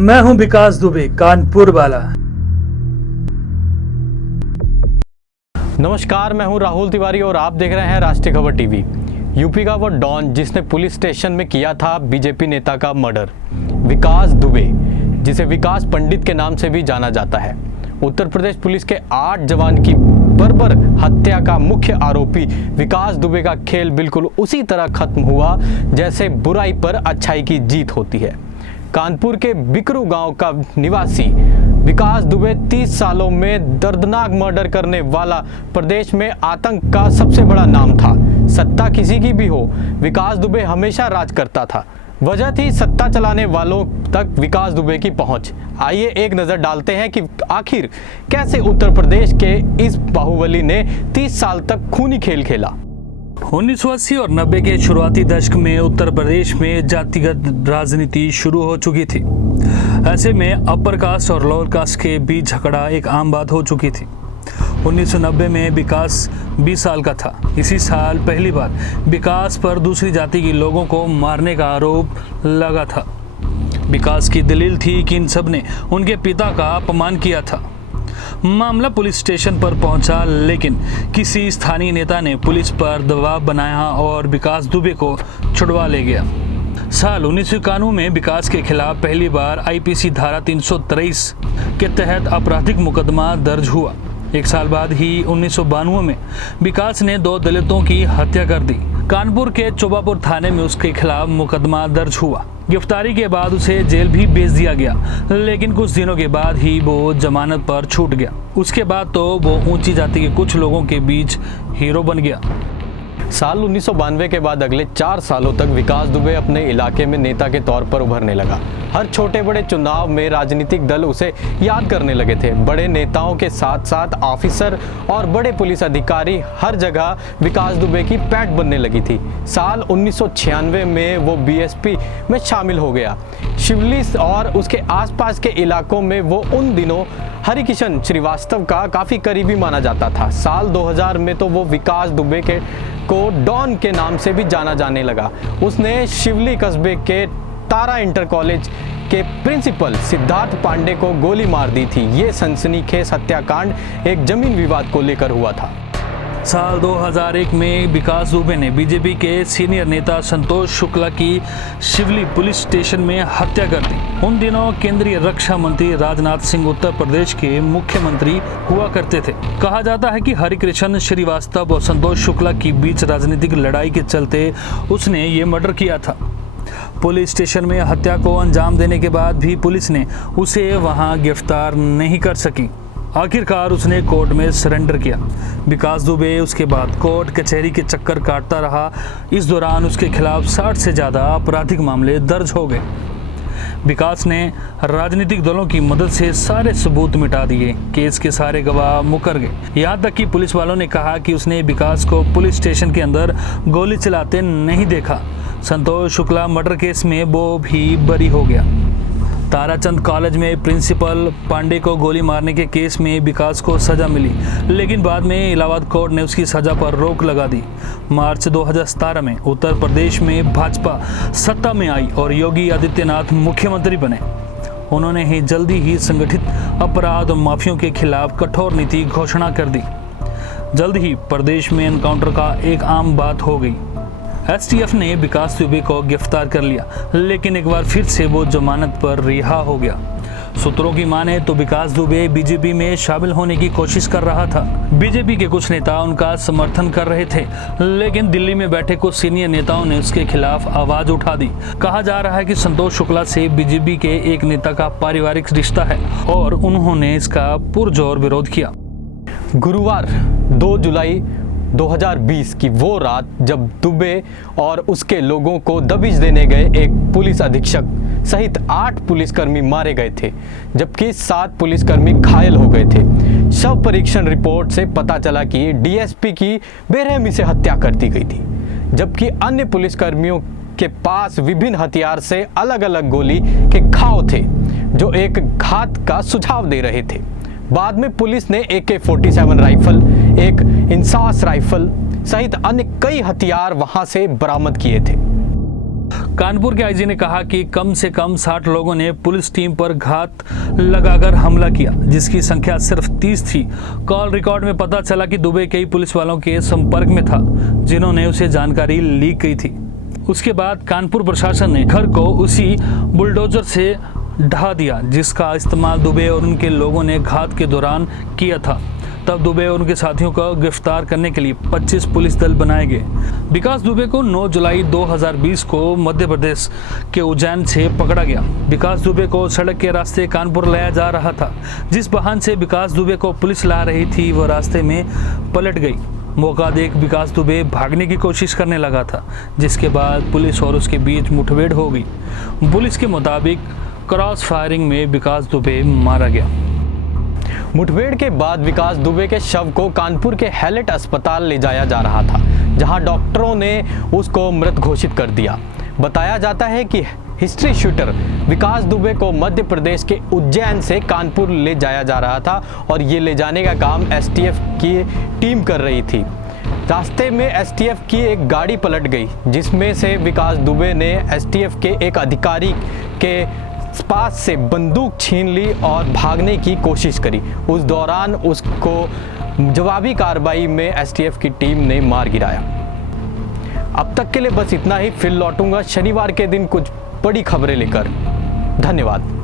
मैं हूं विकास दुबे, कानपुर वाला। नमस्कार, मैं हूं राहुल तिवारी और आप देख रहे हैं राष्ट्रीय खबर टीवी। यूपी का वो डॉन जिसने पुलिस स्टेशन में किया था बीजेपी नेता का मर्डर, विकास दुबे, जिसे विकास पंडित के नाम से भी जाना जाता है। उत्तर प्रदेश पुलिस के 8 जवान की बर्बर हत्या का मुख्य आरोपी विकास दुबे का खेल बिल्कुल उसी तरह खत्म हुआ जैसे बुराई पर अच्छाई की जीत होती है। कानपुर के बिकरू गांव का निवासी विकास दुबे 30 सालों में दर्दनाक मर्डर करने वाला प्रदेश में आतंक का सबसे बड़ा नाम था। सत्ता किसी की भी हो, विकास दुबे हमेशा राज करता था। वजह थी सत्ता चलाने वालों तक विकास दुबे की पहुंच। आइए एक नज़र डालते हैं कि आखिर कैसे उत्तर प्रदेश के इस बाहुबली ने 30 साल तक खूनी खेल खेला। 1980 और 90 के शुरुआती दशक में उत्तर प्रदेश में जातिगत राजनीति शुरू हो चुकी थी। ऐसे में अपर कास्ट और लोअर कास्ट के बीच झगड़ा एक आम बात हो चुकी थी। 1990 में विकास 20 साल का था। इसी साल पहली बार विकास पर दूसरी जाति के लोगों को मारने का आरोप लगा था। विकास की दलील थी कि इन सब ने उनके पिता का अपमान किया था। मामला पुलिस स्टेशन पर पहुंचा, लेकिन किसी स्थानीय नेता ने पुलिस पर दबाव बनाया और विकास दुबे को छुड़वा ले गया। साल 1991 में विकास के खिलाफ पहली बार आईपीसी धारा 323 के तहत आपराधिक मुकदमा दर्ज हुआ। एक साल बाद ही 1992 में विकास ने 2 दलितों की हत्या कर दी। कानपुर के चोबापुर थाने में उसके खिलाफ मुकदमा दर्ज हुआ। गिरफ्तारी के बाद उसे जेल भी भेज दिया गया, लेकिन कुछ दिनों के बाद ही वो जमानत पर छूट गया। उसके बाद तो वो ऊंची जाति के कुछ लोगों के बीच हीरो बन गया। साल 1992 के बाद अगले 4 सालों तक विकास दुबे अपने इलाके में नेता के तौर पर उभरने लगा। हर छोटे बड़े चुनाव में राजनीतिक दल उसे याद करने लगे थे। बड़े नेताओं के साथ साथ ऑफिसर और बड़े पुलिस अधिकारी हर जगह विकास दुबे की पैठ बनने लगी थी। साल 1996 में वो बीएसपी में शामिल हो गया। शिवली और उसके आसपास के इलाकों में वो उन दिनों हरिकिशन श्रीवास्तव का काफ़ी करीबी माना जाता था। साल 2000 में तो वो विकास दुबे को डॉन के नाम से भी जाना जाने लगा। उसने शिवली कस्बे के तारा इंटर कॉलेज के प्रिंसिपल सिद्धार्थ पांडे को गोली मार दी थी। ये सनसनीखेज हत्याकांड एक जमीन विवाद को लेकर हुआ था। साल 2001 में विकास दुबे ने बीजेपी के सीनियर नेता संतोष शुक्ला की शिवली पुलिस स्टेशन में हत्या कर दी। उन दिनों केंद्रीय रक्षा मंत्री राजनाथ सिंह उत्तर प्रदेश के मुख्यमंत्री हुआ करते थे। कहा जाता है कि हरिकृष्ण श्रीवास्तव और संतोष शुक्ला की बीच राजनीतिक लड़ाई के चलते उसने ये मर्डर किया था। पुलिस स्टेशन में हत्या को अंजाम देने के बाद भी पुलिस ने उसे वहां गिरफ्तार नहीं कर सकी। आखिरकार उसने कोर्ट में सरेंडर किया। विकास दुबे उसके बाद कोर्ट कचहरी के चक्कर काटता रहा। इस दौरान उसके खिलाफ 60 से ज़्यादा आपराधिक मामले दर्ज हो गए। विकास ने राजनीतिक दलों की मदद से सारे सबूत मिटा दिए। केस के सारे गवाह मुकर गए। यहाँ तक कि पुलिस वालों ने कहा कि उसने विकास को पुलिस स्टेशन के अंदर गोली चलाते नहीं देखा। संतोष शुक्ला मर्डर केस में वो भी बरी हो गया। ताराचंद कॉलेज में प्रिंसिपल पांडे को गोली मारने के केस में विकास को सजा मिली, लेकिन बाद में इलाहाबाद कोर्ट ने उसकी सजा पर रोक लगा दी। मार्च 2017 में उत्तर प्रदेश में भाजपा सत्ता में आई और योगी आदित्यनाथ मुख्यमंत्री बने। उन्होंने ही जल्दी ही संगठित अपराध और माफियों के खिलाफ कठोर नीति घोषणा कर दी। जल्द ही प्रदेश में एनकाउंटर का एक आम बात हो गई। एसटीएफ ने विकास दुबे को गिरफ्तार कर लिया, लेकिन एक बार फिर से वो जमानत पर रिहा हो गया। सूत्रों की माने तो विकास दुबे बीजेपी में शामिल होने की कोशिश कर रहा था। बीजेपी के कुछ नेता उनका समर्थन कर रहे थे, लेकिन दिल्ली में बैठे कुछ सीनियर नेताओं ने उसके खिलाफ आवाज उठा दी। कहा जा रहा है कि संतोष शुक्ला से बीजेपी के एक नेता का पारिवारिक रिश्ता है और उन्होंने इसका पुरजोर विरोध किया। गुरुवार 2 जुलाई 2020 की वो रात जब दुबे और उसके लोगों को दबिश देने गए एक पुलिस अधीक्षक सहित 8 पुलिसकर्मी मारे गए थे, जबकि 7 पुलिसकर्मी घायल हो गए थे। शव परीक्षण रिपोर्ट से पता चला कि डीएसपी की बेरहमी से हत्या कर दी गई थी, जबकि अन्य पुलिसकर्मियों के पास विभिन्न हथियार से अलग अलग गोली के घाव थे जो एक घात का सुझाव दे रहे थे। बाद में पुलिस ने AK-47 राइफल, एक इंसास राइफल सहित अन्य कई हथियार वहां से बरामद किए थे। कानपुर के आईजी ने कहा कि कम से कम 60 लोगों ने पुलिस टीम पर घात लगाकर हमला किया, जिसकी संख्या सिर्फ 30 थी। कॉल रिकॉर्ड में पता चला कि दुबे कई पुलिस वालों के संपर्क में था, जिन्होंने उसे जानकारी लीक की थी। उसके बाद कानपुर प्रशासन ने घर को उसी बुलडोजर से ढहा दिया, जिसका इस्तेमाल दुबे और उनके लोगों ने घात के दौरान किया था। तब दुबे और उनके साथियों को गिरफ्तार करने के लिए 25 पुलिस दल बनाए गए। विकास दुबे को 9 जुलाई 2020 को मध्य प्रदेश के उज्जैन से पकड़ा गया। विकास दुबे को सड़क के रास्ते कानपुर लाया जा रहा था। जिस वाहन से विकास दुबे को पुलिस ला रही थी, वह रास्ते में पलट गई। मौका देख विकास दुबे भागने की कोशिश करने लगा था, जिसके बाद पुलिस और उसके बीच मुठभेड़ हो गई। पुलिस के मुताबिक क्रॉस फायरिंग में विकास दुबे मारा गया। मुठभेड़ के बाद विकास दुबे के शव को कानपुर के हैलेट अस्पताल ले जाया जा रहा था, जहां डॉक्टरों ने उसको मृत घोषित कर दिया। बताया जाता है कि हिस्ट्री शूटर विकास दुबे को मध्य प्रदेश के उज्जैन से कानपुर ले जाया जा रहा था और ये ले जाने का काम एसटीएफ की टीम कर रही थी। रास्ते में एसटीएफ की एक गाड़ी पलट गई, जिसमें से विकास दुबे ने एसटीएफ के एक अधिकारी के पास से बंदूक छीन ली और भागने की कोशिश करी। उस दौरान उसको जवाबी कार्रवाई में एसटीएफ की टीम ने मार गिराया। अब तक के लिए बस इतना ही। फिर लौटूंगा शनिवार के दिन कुछ बड़ी खबरें लेकर। धन्यवाद।